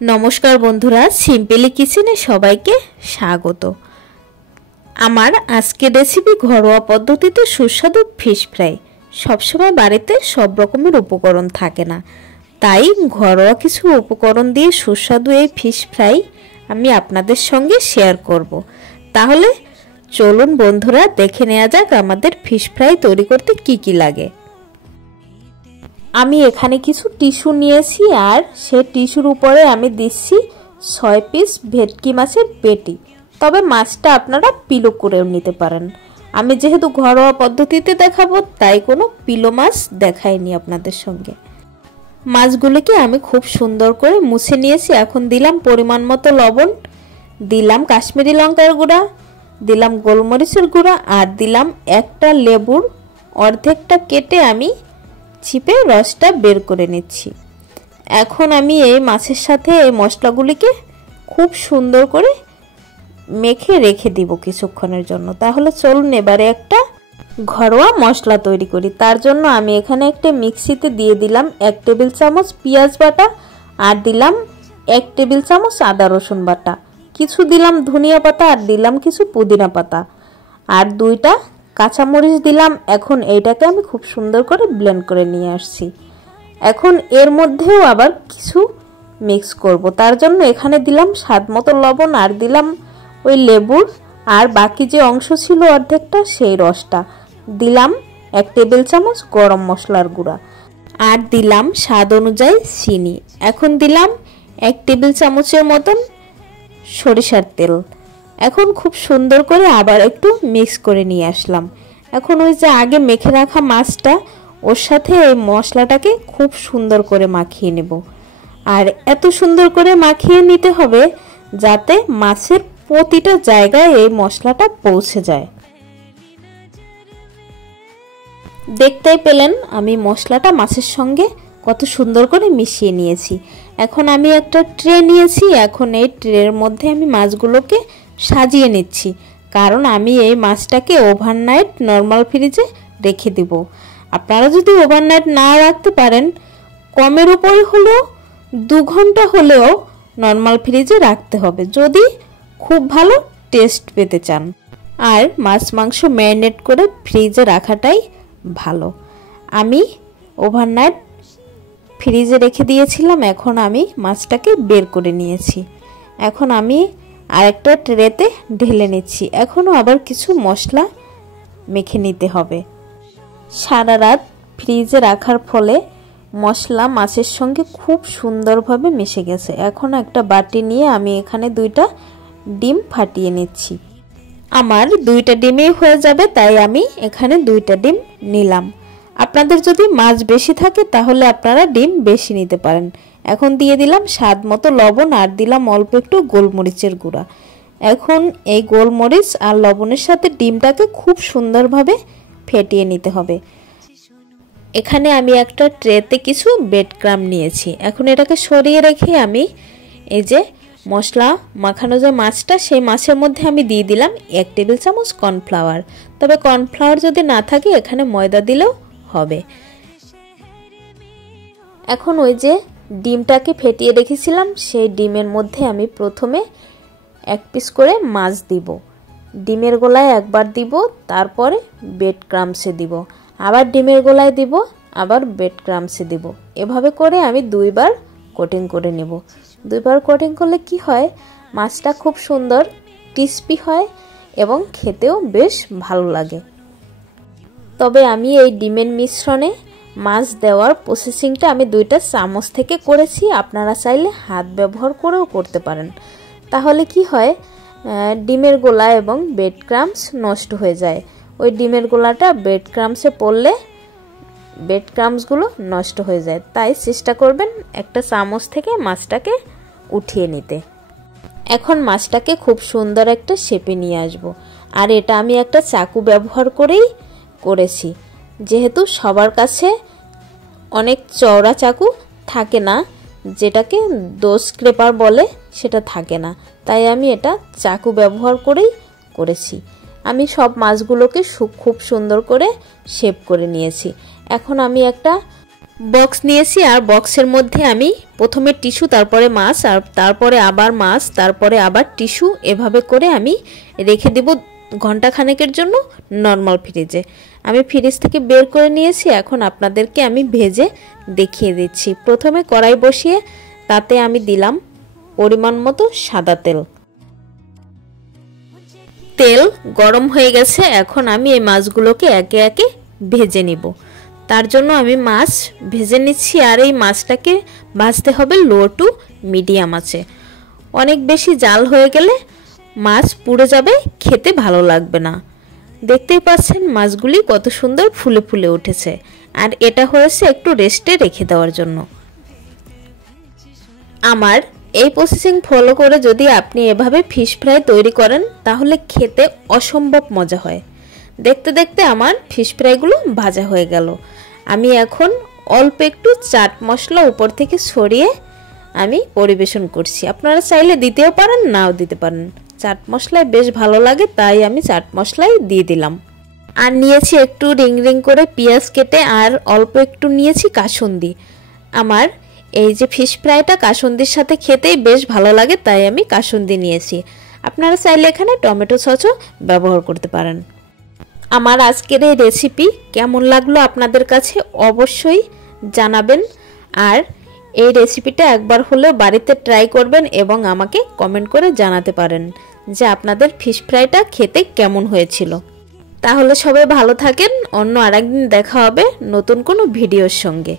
नमस्कार बंधुरा सिम्पली किचेने सबाइके स्वागत। आमार आजके रेसिपि घरोया पद्धतिते सुस्वादु फिश फ्राई। सब समय बाड़ीते सब रकमेर उपकरण थाके ना, ताई घरोया किछु उपकरण दिए सुस्वादु एई फिश फ्राई आमी आपनादेर संगे शेयर करब। ताहले चलुन बंधुरा देखे नेওয়া যাক आमादेर फिश फ्राई तैरी करते की की लागे। आमी एखाने किछु टिस्यू निয়েছি আর সেই টিস্যুর উপরে আমি দিচ্ছি 6 পিস ভেটকি মাছের পেটি। তবে মাছটা আপনারা পিলো করেও নিতে পারেন। আমি যেহেতু ঘরোয়া পদ্ধতিতে দেখাবো তাই কোনো পিলো মাছ দেখাইনি আপনাদের সঙ্গে। মাছগুলোকে আমি খুব সুন্দর করে মুছে নিয়েছি। এখন দিলাম পরিমাণ মতো লবণ, দিলাম কাশ্মীরি লঙ্কার গুঁড়া, দিলাম গোলমরিচের গুঁড়া আর দিলাম একটা লেবুর অর্ধেকটা কেটে আমি চিপে রসটা বের করে নিচ্ছি। এখন আমি এই মাছের সাথে এই মশলাগুলিকে খুব সুন্দর করে মেখে রেখে দিব কিছুক্ষণের জন্য। তাহলে চলুন এবারে একটা ঘরোয়া মশলা তৈরি করি। তার জন্য আমি এখানে একটা মিক্সিতে দিয়ে দিলাম 1 টেবিল চামচ পেঁয়াজ বাটা আর দিলাম 1 টেবিল চামচ আদা রসুন বাটা, কিছু দিলাম ধনিয়া পাতা আর দিলাম কিছু পুদিনা পাতা আর 2টা কাঁচামরিচ দিলাম। এখন এইটাকে আমি খুব সুন্দর করে ব্লেন্ড করে নিয়ে আসছি। এখন এর মধ্যেও আবার কিছু মিক্স করব। তার জন্য এখানে দিলাম স্বাদমতো লবণ আর দিলাম ওই লেবুর আর বাকি যে অংশ ছিল অর্ধেকটা সেই রসটা, দিলাম 1 টেবিল চামচ গরম মশলার গুঁড়া আর দিলাম স্বাদ অনুযায়ী চিনি। এখন দিলাম 1 টেবিল চামচের মতন সরিষার তেল। এখন খুব সুন্দর করে আবার একটু মিক্স করে নিয়ে আসলাম। এখন ওই যে আগে মেখে রাখা মাছটা ওর সাথে এই মশলাটাকে খুব সুন্দর করে মাখিয়ে নেব। আর এত সুন্দর করে মাখিয়ে নিতে হবে যাতে মাছের প্রতিটা জায়গায় এই মশলাটা পৌঁছে যায়। দেখতেই পেলেন আমি মশলাটা মাছের সঙ্গে কত সুন্দর করে মিশিয়ে নিয়েছি। এখন আমি একটা ট্রে নিয়েছি। এখন এই ট্রের মধ্যে আমি মাছগুলোকে সাজিয়ে নিচ্ছি, কারণ আমি এই মাছটাকে ওভারনাইট নরমাল ফ্রিজে রেখে দেব। আপনারা যদি ওভারনাইট না রাখতে পারেন কমের উপরে হলেও 2 ঘন্টা হলেও নরমাল ফ্রিজে রাখতে হবে যদি খুব ভালো টেস্ট পেতে চান। আর মাছ মাংস ম্যারিনেট করে ফ্রিজে রাখাটাই ভালো। আমি ওভারনাইট ফ্রিজে রেখে দিয়েছিলাম। এখন আমি মাছটাকে বের করে নিয়েছি। এখন আমি আরেকটা ট্রেতে ঢেলে নিচ্ছি। এখনো আবার কিছু মশলা মেখে নিতে হবে। সারা রাত ফ্রিজে রাখার ফলে মশলা মাছের সঙ্গে খুব সুন্দরভাবে মিশে গেছে। এখন একটা বাটি নিয়ে আমি এখানে 2টা ডিম ফাটিয়ে নিচ্ছি। আমার 2টা ডিমই হয়ে যাবে, তাই আমি এখানে 2টা ডিম নিলাম। আপনাদের যদি মাছ বেশি থাকে তাহলে আপনারা ডিম বেশি নিতে পারেন। এখন দিয়ে দিলাম স্বাদ মতো লবণ আর দিলাম অল্প একটু গোলমরিচের গুঁড়া। এখন এই গোলমরিচ আর লবণের সাথে ডিমটাকে খুব সুন্দরভাবে ফেটিয়ে নিতে হবে। এখানে আমি একটা ট্রেতে কিছু ব্রেড ক্রাম্ব নিয়েছি। এখন এটাকে সরিয়ে রেখে আমি এই যে মশলা মাখানো যে মাছটা সেই মাছের মধ্যে আমি দিয়ে দিলাম 1 টেবিল চামচ কর্নফ্লাওয়ার। তবে কর্নফ্লাওয়ার যদি না থাকে এখানে ময়দা দিলেও হবে। এখন ওই যে ডিমটাকে ফেটিয়ে রেখেছিলাম সেই ডিমের মধ্যে আমি প্রথমে 1 পিস করে মাছ দিব। ডিমের গোলায় একবার দিব, তারপরে ব্রেড ক্রাম্বসে দিব, আবার ডিমের গোলায় দিব, আবার ব্রেড ক্রাম্বসে দিব। এভাবে করে আমি 2বার কোটিং করে নেব। 2বার কোটিং করলে কি হয়, মাছটা খুব সুন্দর ক্রিস্পি হয় এবং খেতেও বেশ ভালো লাগে। তবে আমি এই ডিমের মিশ্রণে মাছ দেওয়ার প্রসেসিংটা আমি 2টা চামচ থেকে করেছি। আপনারা চাইলে হাত ব্যবহার করেও করতে পারেন। তাহলে কি হয়, ডিমের গোলা এবং ব্রেড ক্রাম্বস নষ্ট হয়ে যায়। ওই ডিমের গোলাটা ব্রেড ক্রাম্বসে পড়লে ব্রেড ক্রাম্বসগুলো নষ্ট হয়ে যায়। তাই চেষ্টা করবেন একটা চামচ থেকে মাছটাকে উঠিয়ে নিতে। এখন মাছটাকে খুব সুন্দর একটা শেপে নিয়ে আসব। আর এটা আমি একটা চাকু ব্যবহার করেই করেছি, যেহেতু সবার কাছে অনেক চওড়া চাকু থাকে না, যেটাকে দোষ স্ক্রেপার বলে, সেটা থাকে না। তাই আমি এটা চাকু ব্যবহার করেই করেছি। আমি সব মাছগুলোকে খুব সুন্দর করে শেপ করে নিয়েছি। এখন আমি একটা বক্স নিয়েছি আর বক্সের মধ্যে আমি প্রথমে টিস্যু, তারপরে মাছ, আর তারপরে আবার মাছ, তারপরে আবার টিস্যু, এভাবে করে আমি রেখে দেব ঘন্টাখানেকের জন্য নর্মাল ফ্রিজে। আমি ফ্রিজ থেকে বের করে নিয়েছি। এখন আপনাদেরকে আমি ভেজে দেখিয়ে দিচ্ছি। প্রথমে কড়াই বসিয়ে তাতে আমি দিলাম পরিমাণ মতো সাদা তেল। তেল গরম হয়ে গেছে। এখন আমি এই মাছগুলোকে একে একে ভেজে নিব। তার জন্য আমি মাছ ভেজে নিচ্ছি। আর এই মাছটাকে ভাজতে হবে লো টু মিডিয়াম আঁচে। অনেক বেশি জাল হয়ে গেলে মাছ পুড়ে যাবে, খেতে ভালো লাগবে না। দেখতেই পাচ্ছেন মাছগুলি কত সুন্দর ফুলে ফুলে উঠেছে। আর এটা হয়েছে একটু রেস্টে রেখে দেওয়ার জন্য। আমার এই প্রসেসিং ফলো করে যদি আপনি এভাবে ফিশ ফ্রাই তৈরি করেন তাহলে খেতে অসম্ভব মজা হয়। দেখতে দেখতে আমার ফিশ ফ্রাইগুলো ভাজা হয়ে গেল। আমি এখন অল্প একটু চাট মশলা উপর থেকে ছড়িয়ে আমি পরিবেশন করছি। আপনারা চাইলে দিতেও পারেন, নাও দিতে পারেন। চাট মশলায় বেশ ভালো লাগে, তাই আমি চাট মশলাই দিয়ে দিলাম। আর নিয়েছি একটু রিং রিং করে পেঁয়াজ কেটে, আর অল্প একটু নিয়েছি কাসুন্দি। আমার এই যে ফিশ ফ্রাইটা কাসুন্দির সাথে খেতেই বেশ ভালো লাগে, তাই আমি কাসুন্দি নিয়েছি। আপনারা চাইলে এখানে টমেটো সসও ব্যবহার করতে পারেন। আমার আজকের এই রেসিপি কেমন লাগলো আপনাদের কাছে অবশ্যই জানাবেন। আর এই রেসিপিটা একবার হলেও বাড়িতে ট্রাই করবেন এবং আমাকে কমেন্ট করে জানাতে পারেন যে আপনাদের ফিশ ফ্রাইটা খেতে কেমন হয়েছিল। তাহলে সবাই ভালো থাকেন। অন্য আরেকদিন দেখা হবে নতুন কোনো ভিডিওর সঙ্গে।